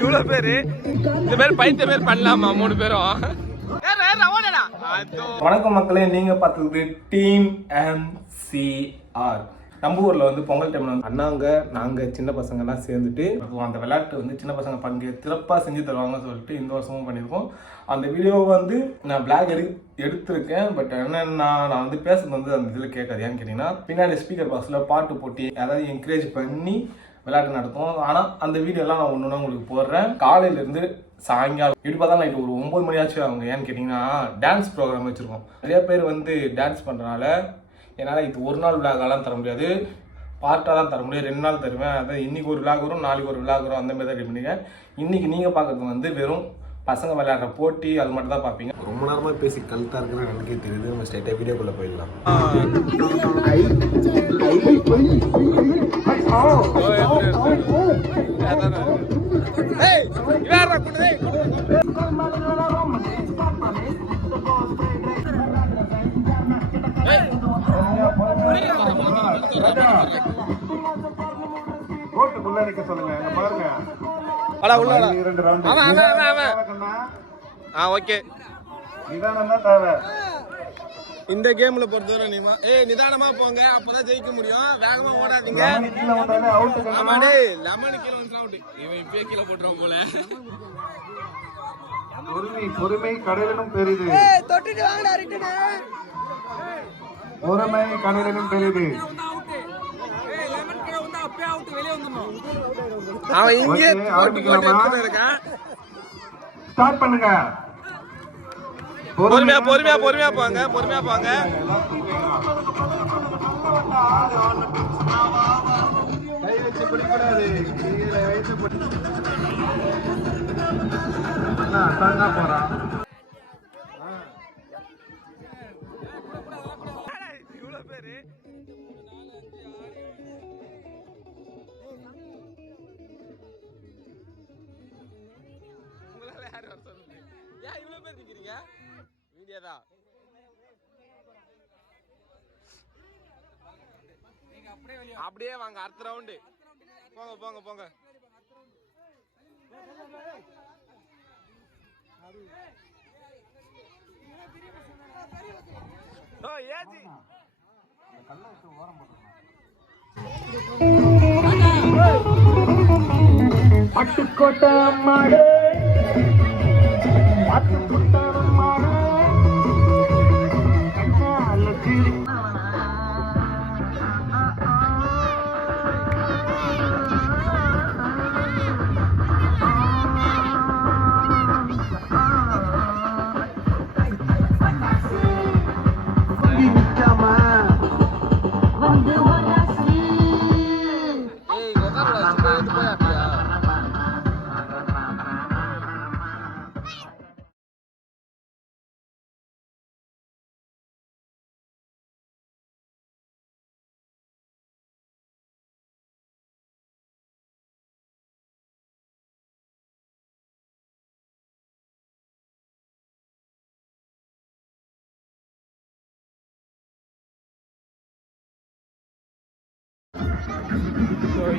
இவ்வளவு பேரு இந்த மாதிரி பைத்த பேர் பண்ணலாமா 3 பேரும்? வணக்கம் மக்களே, நீங்க பார்த்தது டீம் MCR. நம்ம ஊர்ல வந்து பொங்கல் டைம்ல வந்து அண்ணாங்க நாங்க சின்ன பசங்க எல்லாம் சேர்ந்துட்டு அந்த விளையாட்டு வந்து சின்ன பசங்க பங்கு சிறப்பா செஞ்சு தருவாங்கன்னு சொல்லிட்டு இந்த வருஷமும் பண்ணியிருக்கோம். அந்த வீடியோ வந்து நான் பிளாக் எடுத்திருக்கேன். பட் என்னன்னா நான் வந்து பேசுறது வந்து அந்த இதில் கேட்காது. ஏன்னு கேட்டீங்கன்னா பின்னாடி ஸ்பீக்கர் பாக்ஸ்ல பாட்டு போட்டி அதாவது என்கரேஜ் பண்ணி விளையாட்டு நடத்தும். ஆனால் அந்த வீடியோலாம் நான் ஒன்று உங்களுக்கு போடுறேன். காலையிலேருந்து சாயங்காலம் இப்படி பார்த்தா நைட்டு ஒரு 9 மணியாச்சும் அவங்க. ஏன்னு கேட்டிங்கன்னா டான்ஸ் ப்ரோக்ராம் வச்சுருக்கோம். நிறைய பேர் வந்து டான்ஸ் பண்ணுறனால என்னால் இது ஒரு நாள் விளாகலாம் தர முடியாது, பார்ட்டாக தான் தர முடியும். 2 நாள் தருவேன். அதாவது இன்றைக்கி ஒரு விளாக் வரும், நாளைக்கு ஒரு விளாக் வரும், அந்த மாதிரி தான் ரெடி பண்ணிங்க. இன்றைக்கி நீங்கள் பார்க்குறது வந்து வெறும் பசங்க விளையாடுற போட்டி, அது மட்டும் தான் பார்ப்பீங்க. ரொம்ப நேரமாக பேசி கழுத்தாக இருக்கிற எனக்கே தெரியுது. நம்ம ஸ்ட்ரைட்டாக வீடியோக்குள்ளே போயிடலாம். ஓட்டுக்குள்ள இருக்க சொல்லுங்க. பாருங்க, இந்த கேம்ல பொறுத்தவரை நீமா நிதானமா போங்க, அப்பதான் ஜெயிக்க முடியும். வேகமா ஓடாதீங்க. லெமன் கீழே வந்து அவுட். இவன் இப்பயே கீழே போட்டுருவான் போல. பொறுமை கடலிலும் பெரிது. பொறுமை கடலிலும் பெரிது. அவன் இங்கே ஸ்டார்ட் பண்ணுங்க. பொறுமையா போங்க. கை வச்சு பிடிக்கூடாது. கையில வைத்து போறான். இவ்வளவு பேரு உங்களால யாரு வர சொல்லுங்க? ஏன் இவ்வளவு பேர் நிக்கிறீங்க? வீடியோ தான். அப்படியே வாங்க, அடுத்த ரவுண்டு போங்க. பட்டுக்கோட்டை மாடு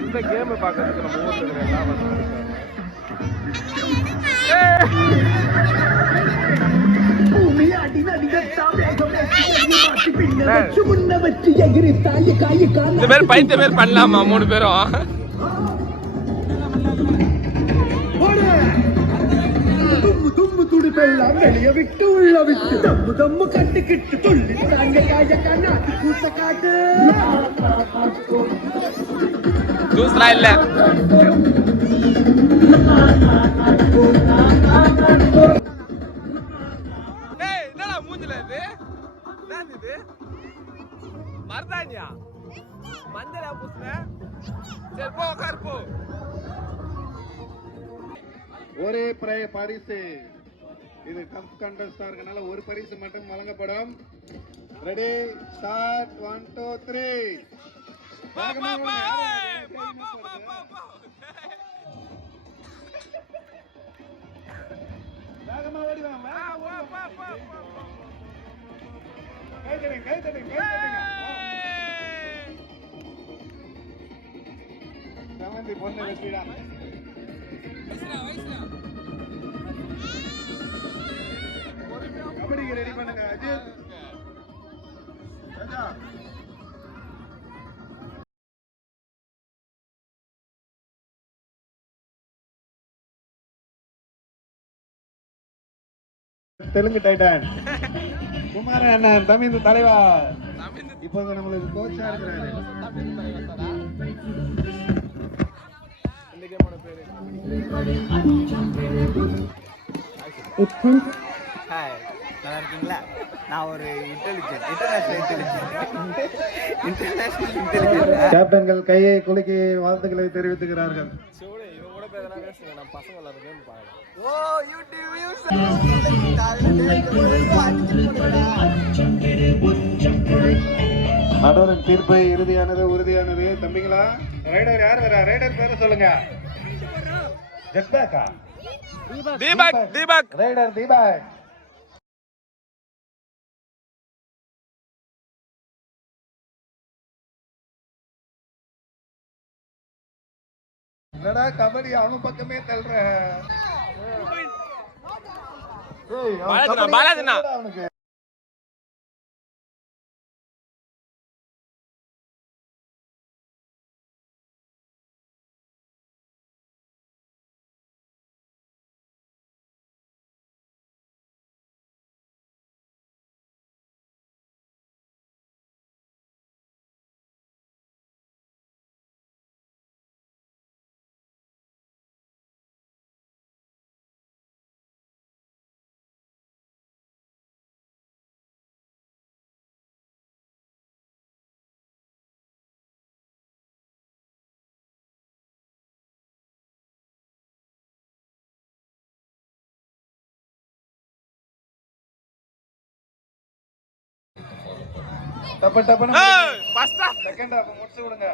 இந்த கேம் பார்க்கறதுக்கு நம்ம ஊர்ல இருக்கிற எல்லாம் இந்த மாதிரி பைத்த பேர் பண்ணலாமா 3 பேரும்? துடிப்பெல்லாம் வெளிய விட்டு உள்ள விட்டு தம்மு கட்டுக்கிட்டு துள்ளி தாங்க காய கண்ணாடி கூத்த காட்டு. ஜூஸ்லாம் இல்ல. என்னடா மூஞ்சில இது மருதானியா மஞ்சளா பூசுன? சரி போ, உட்கார் போ. ஒரே பரிசு. இது டஃப் கண்டஸ்டா இருக்கனால ஒரு பரிசு மட்டும் வழங்கப்படும். Ready, start. 1 2 3. வேகமா ஓடி வாங்க. கை தட்டுங்க. செவந்தி பொண்ணு வெற்றிடா. கபடிக்கு ரெடி பண்ணுங்க அஜித். ராஜா. தெலுங்கு டைட்டன் குமார அண்ணன் தமிழ் தலைவர் இப்போது நம்மளுக்கு கோச்சா இருக்கிறாரு. ஹாய், நல்லா இருக்கீங்களா? நான் ஒரு இன்டெலிஜென்ட் கேப்டன்கள் கையை குலுக்கி வாழ்த்துக்களை தெரிவித்துக்கிறார்கள். ஓ யூடியூப் வியூஸ் நடுவரின் தீர்ப்பு இறுதியானது, உறுதியானது. தம்பிங்களா, ரைடர் யார் வரா? ரைடர் பேரை சொல்லுங்க. ஜெட்பேக்கா? தீபக். ரைடர் தீபக். என்னடா கபடி அவன் பக்கமே தள்ளுற. அவனுக்கு டப்புன்னு செகண்ட் ஹாஃப் முடிச்சு விடுங்க.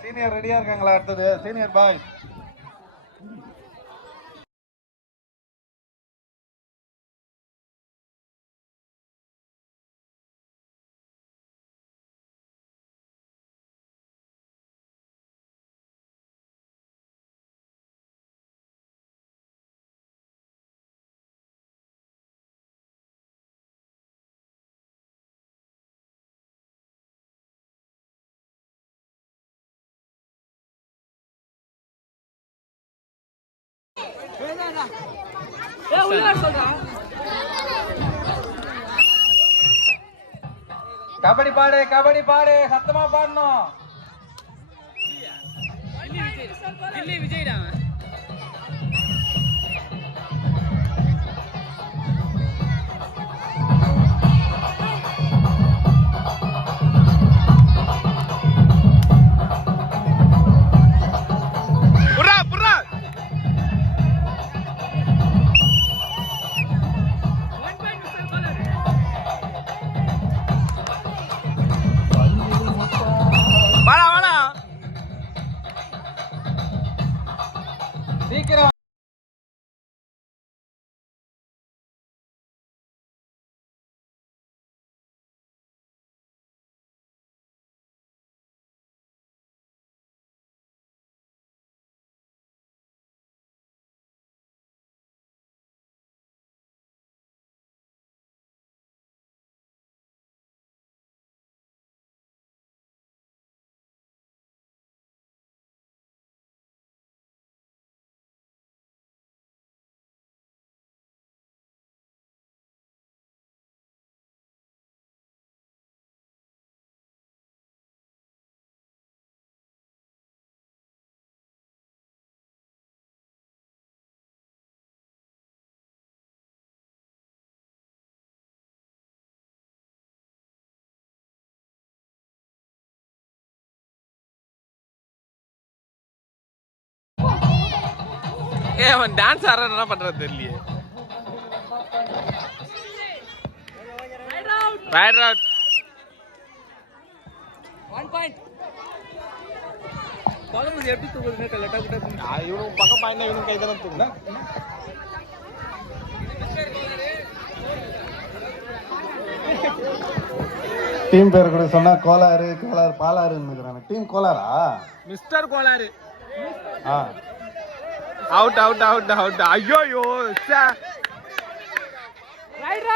சீனியர் ரெடியா இருக்காங்களா? அடுத்தது சீனியர் பாய்ஸ். கபடி பாடு சத்தமா பாடணும். விஜய்டா சீக்கிரம். அவன் டான்ஸ் ஆடுற என்ன பண்றது தெரியலையே. Right out. 1 பாயிண்ட். பாலமுது எப்படி தூக்குதுன்னு கலட்டா கிட்ட இவனுக்கு பக்கம் பாயிண்ட் இவனுக்கு கை தான் தூக்குனா. டீம் பேர் கூட சொன்னா கோலாறு பாலாறுன்னு. டீம் கோலாரா? Mister Kolaru. Out out out out. ஐயோ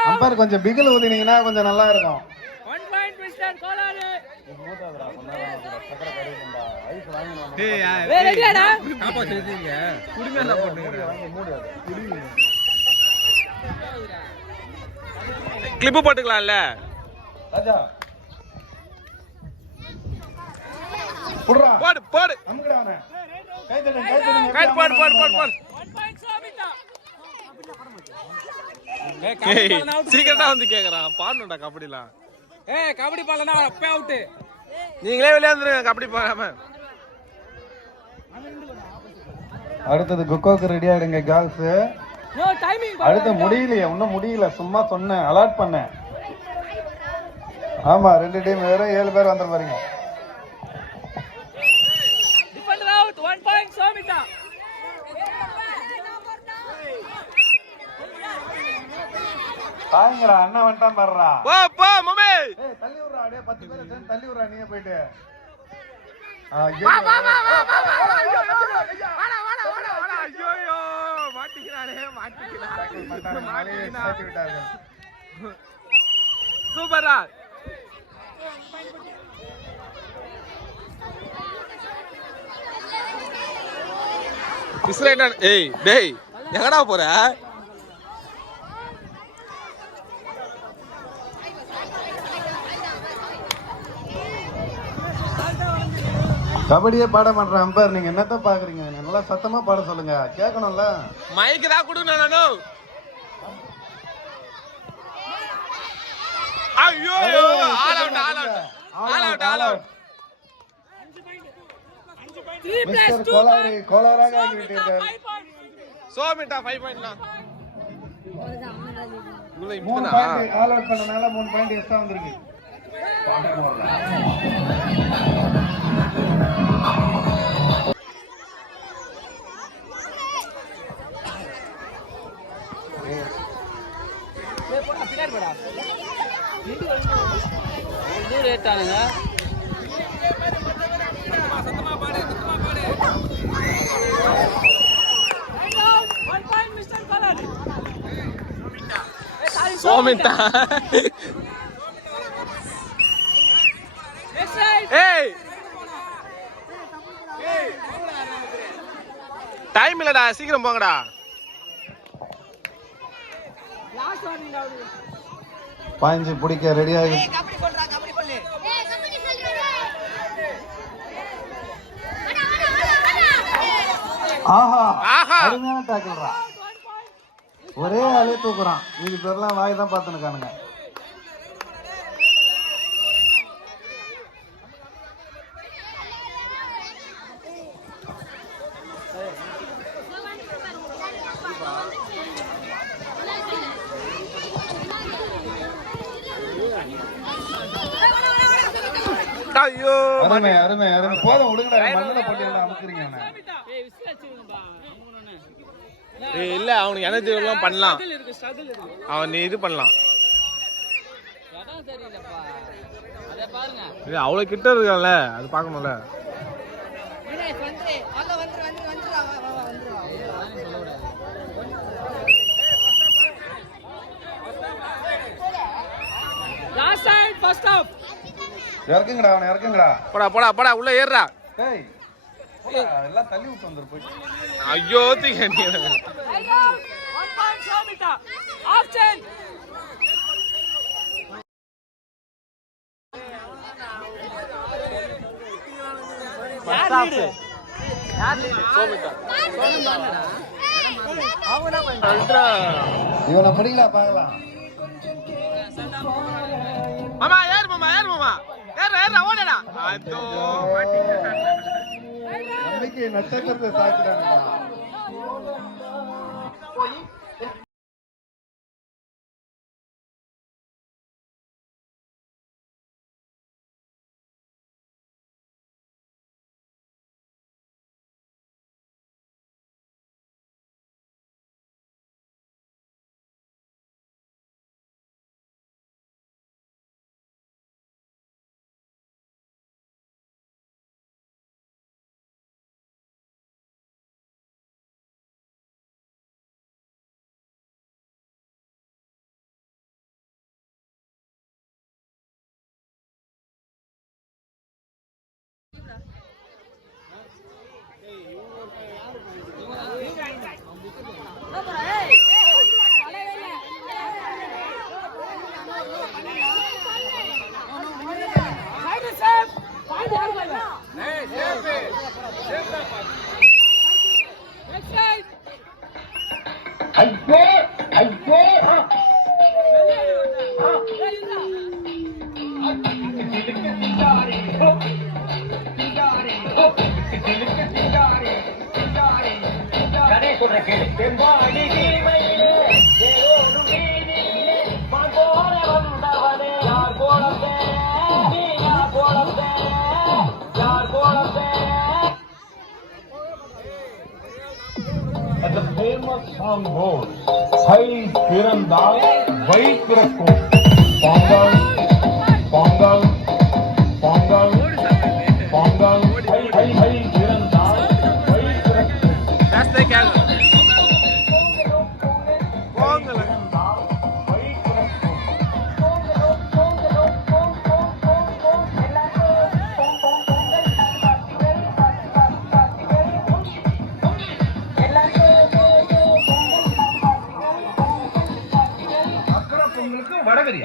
அம்பர் கொஞ்சம் பிகில் ஊதினீங்கன்னா கொஞ்சம் நல்லா இருக்கும். கிளிப்பு போட்டுக்கலாம்ல ராஜா புடுறா போடு போடு அமுக்குடா அவனை. கை தட்டு கைட் போடு போடு போடு போடு. சீக்கிரட்டா வந்து கேக்குறான் பாடணும்டா கபடிலாம். கபடி பாலனா அப்பே அவுட். நீங்களே விளையாண்டுருங்க கபடி பாடாம. அடுத்தது குக்கோக்கு ரெடி ஆயிடுங்க கேர்ள்ஸ். No timing. அடுத்து முடியலையே, இன்னும் முடியல, சும்மா சொன்னேன், அலாட் பண்ணேன். ஆமா 2 டீம் வேற 7 பேர் வந்துரு பாருங்க. Defender out 1 point Somitha. தாங்கடா அண்ணா வந்துட்டான் பாருடா. போ போ மம்மி. ஏய் தள்ளி விடுறா, அப்படியே 10 பேர் சேர்ந்து தள்ளி விடுறா, நீயே போயிட்டு. ஐயோ சூப்பரா. ஏய் டேய் எங்கடா போற? கபடியே பாட மாட்டேன் அம்பர், நீங்க என்னத்த பாக்குறீங்க? நல்லா சத்தமா பாட சொல்லுங்க, கேட்கணும்ல. மைக் தான் கொடுங்க நானு. ஐயோ all out all out all out all out. Mister கோலாராக ஆகிவிட்டீர்கள். சோமிட்டா 5 பாயிண்ட் தான். 3 பாயிண்ட் ஆல் அவுட் பண்ணனால 3 பாயிண்ட் எக்ஸ்ட்ரா வந்திருக்கு. சோமிட்டா. ஏய் டைம் இல்லடா, சீக்கிரம் போங்கடா. பாயிஞ்சு பிடிக்க ரெடி ஆகி. ஆஹா அருமையான டாக்கிள்ரா. ஒரே ஆளே தூக்குறான், மீதி பேர்லாம் வாய் தான் பார்த்துனுக்கானுங்க. ஐயோ அருமை அருமை அருமை. போதும் விடுங்கடா, மண்ணில் போட்டு எல்லாம் அமுக்குறீங்க அவனை. இல்ல அவனுக்கு எனர்ஜி எல்லாம் பண்ணலாம். அவன் நீ இது பண்ணலாம். இது அவ்வளவு கிட்ட இருக்கல, அது பார்க்கணும்ல. Last side first half. இறக்குங்கடா அவனை, இறக்குங்கடா. போடா போடா போடா உள்ள ஏறுடா. டேய் போடா, எல்லாம் தள்ளி விட்டு வந்துரு போய். ஐயோ தீங்க நீ. 1 பாயிண்ட் சோமிதா. Half change. யார் லீடு? சோமிட்டா. இவனை பிடிங்களா பார்க்கலாம். மாமா ஏறு மாமா ஏறு மாமா ஏறு ஏறு ஓடடா. அதோ நம்பிக்கை நட்சத்திரத்தை சாய்க்கிறாங்க. As the famous song goes, "Sai Pirandal, Vai Pirakkum." Pongal, Pongal, Pongal, Pongal, Sai Pirandal, Vai Pirakkum. That's the gang. Pongal.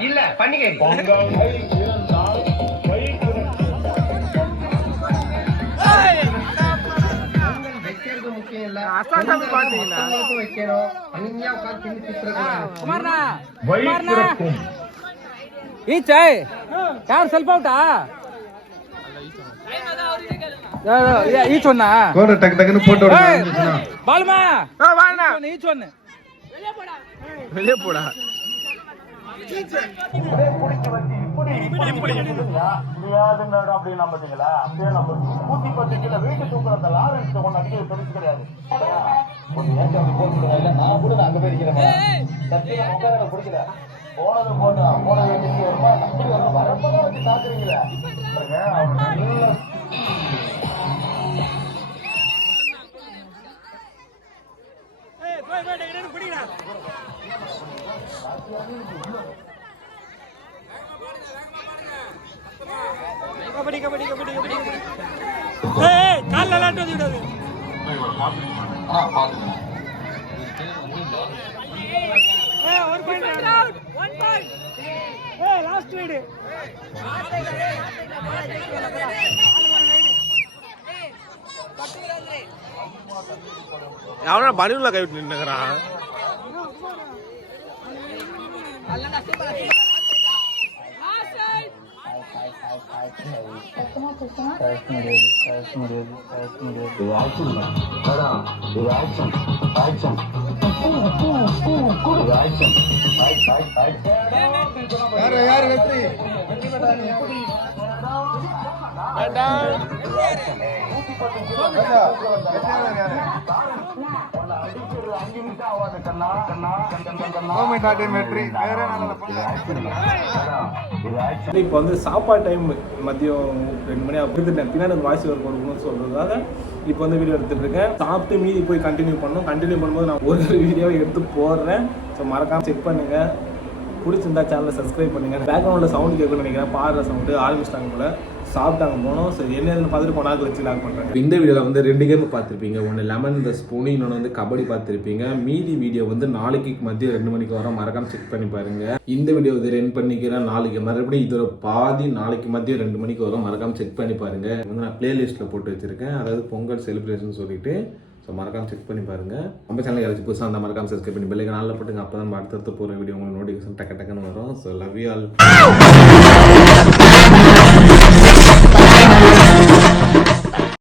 இல்ல பண்டிகை பொங்கல் இருந்தால் வைக்கிறது முக்கியம் இல்ல அசால்ட்டா பாத்தீங்களா வைக்கணும் அங்கேயா உட்கார்ந்து திட்டுறது குமார்னா வைக்கிறக்கும் ஈச் யார் செல்ஃப் அவுட்டா ஈச் ஒன்னா கோட டக்கு டக்குன்னு போட்டு விடுங்க பாலுமா வாண்ணா ஈச் ஒன்னு வெளியே போடா அப்படின்னு பாத்தீங்களா அப்படியே நம்ம 110 கிலோ வெயிட் தூக்குற அந்த லாரன்ஸ் ஒண்ணு அடிக்கிறது பெருசு கிடையாது கொஞ்சம் ஏன் அப்படி போட்டுருங்க இல்ல நான் கூட அங்க போய் இருக்கிறேன் சத்தியம் உட்கார பிடிக்கல போனது போட்டா போன வேண்டிய அப்படி வரப்பதான் வச்சு தாக்குறீங்களே கபடி கபடி கபடி கபடி கால்ல லாட்டு வந்து விடாது ஒரு point out 1 point last ride அவனா பலூன்ல கை விட்டு நின்னுக்கிறான் யார் வெற்றி இப்போ வந்து சாப்பாடு டைம் மதியம் 2 மணி எடுத்துட்டேன் பின்னாடி வாய்ஸ் ஒர்க் கொடுக்கணும்னு சொல்றதுக்காக இப்போ வந்து வீடியோ எடுத்துட்டு இருக்கேன். சாப்பிட்டு மீதி போய் கண்டினியூ பண்ணும்போது நான் ஒரு வீடியோவை எடுத்து போடுறேன். ஸோ மறக்காம செக் பண்ணுங்க. பிடிச்சிருந்தா சேனலை சப்ஸ்கிரைப் பண்ணுங்க. பேக்ரவுண்டில் சவுண்ட் கேட்கணும்னு நினைக்கிறேன். பாடுற சவுண்டு ஆரம்பிச்சிட்டாங்க போல. சாப்பிட்டாங்க போனோம். சரி என்னதுன்னு பார்த்துட்டு போனாக்கு வச்சு லாக் பண்ணுறேன். இந்த வீடியோவில் வந்து 2 கேம் பார்த்துருப்பீங்க. ஒன்று லெமன் இந்த ஸ்பூன், இன்னொன்று வந்து கபடி பார்த்துருப்பீங்க. மீதி வீடியோ வந்து நாளைக்கு மதியம் 2 மணிக்கு வரோம். மறக்காம செக் பண்ணி பாருங்க. இந்த வீடியோ இது ரெண்ட் பண்ணிக்கிறேன். நாளைக்கு மறுபடியும் இதோட பாதி நாளைக்கு மதியம் 2 மணிக்கு வரும். மறக்காம செக் பண்ணி பாருங்க. வந்து நான் பிளேலிஸ்ட்டில் போட்டு வச்சிருக்கேன். அதாவது பொங்கல் செலிப்ரேஷன் சொல்லிட்டு. ஸோ மறக்காம செக் பண்ணி பாருங்க. நம்ம சேனல் யாராச்சும் புதுசாக அந்த மறக்காம சப்ஸ்கிரைப் பண்ணி பெல்லைக்கு நாளில் போட்டுங்க. அப்போ தான் அடுத்தடுத்து போகிற வீடியோ உங்களுக்கு நோட்டிஃபிகேஷன் டக்கு டக்குன்னு வரும். So love you all.